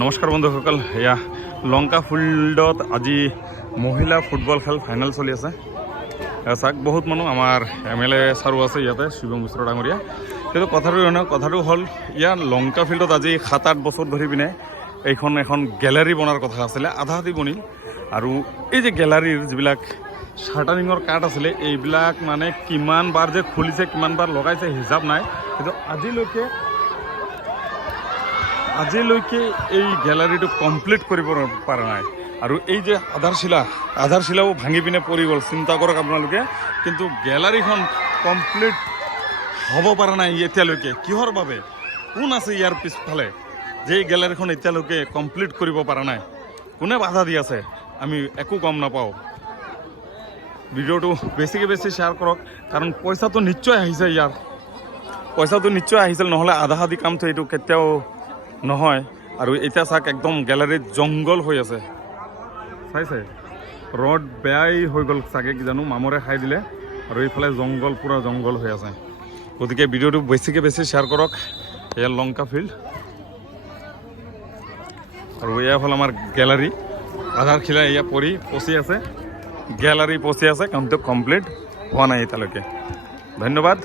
নমস্কাৰ বন্ধুসকল, এয়া লংকা ফিল্ডত আজি মহিলা ফুটবল খেল ফাইনেল চলি আছে। চাওক বহুত মানুহ, আমাৰ MLA ছাৰো আছে ইয়াতে, শিৱম মিশ্ৰ ডাঙৰীয়া। কিন্তু কথাটো হ'ল ইয়াৰ লংকা ফিল্ডত আজি 7-8 বছৰ ধৰি পিনে এখন গেলাৰী বনাৰ কথা আছিলে, আধা আধি বনিল। আৰু এই যে গেলাৰীৰ যিবিলাক শাটাৰিঙৰ কাঠ আছিলে, এইবিলাক মানে কিমান বাৰ যে খুলিছে, কিমান বাৰ লগাইছে হিচাপ নাই। কিন্তু আজিলৈকে এই গেলাৰীটো কমপ্লিট কৰিব পৰা নাই। আৰু এই যে আধাৰশিলাও ভাঙি পিনে পৰি গ'ল, চিন্তা কৰক আপোনালোকে। কিন্তু গেলাৰীখন কমপ্লিট হ'ব পৰা নাই এতিয়ালৈকে। কিহৰ বাবে? কোন আছে ইয়াৰ পিছফালে যে এই গেলাৰীখন এতিয়ালৈকে কমপ্লিট কৰিব পৰা নাই? কোনে বাধা দি আছে? আমি একো গম নাপাওঁ। ভিডিঅ'টো বেছিকৈ বেছি শ্বেয়াৰ কৰক, কাৰণ পইচাটো নিশ্চয় আহিছে, ইয়াৰ পইচাটো নিশ্চয় আহিছিল, নহ'লে আধা আধি কামটো এইটো কেতিয়াও নহয়। আৰু এতিয়া চাওক, একদম গেলাৰীত জংঘল হৈ আছে, চাইছে? ৰড বেয়াই হৈ গ'ল চাগে, কি জানো, মামৰে খাই দিলে। আৰু এইফালে জংঘল, পূৰা জংঘল হৈ আছে। গতিকে ভিডিঅ'টো বেছিকৈ বেছি শ্বেয়াৰ কৰক। এয়া লংকা ফিল্ড, আৰু এয়া হ'ল আমাৰ গেলাৰী। আধাৰশিলা এয়া পচি আছে, গেলাৰী পচি আছে, কামটো কমপ্লিট হোৱা নাই এতিয়ালৈকে। ধন্যবাদ।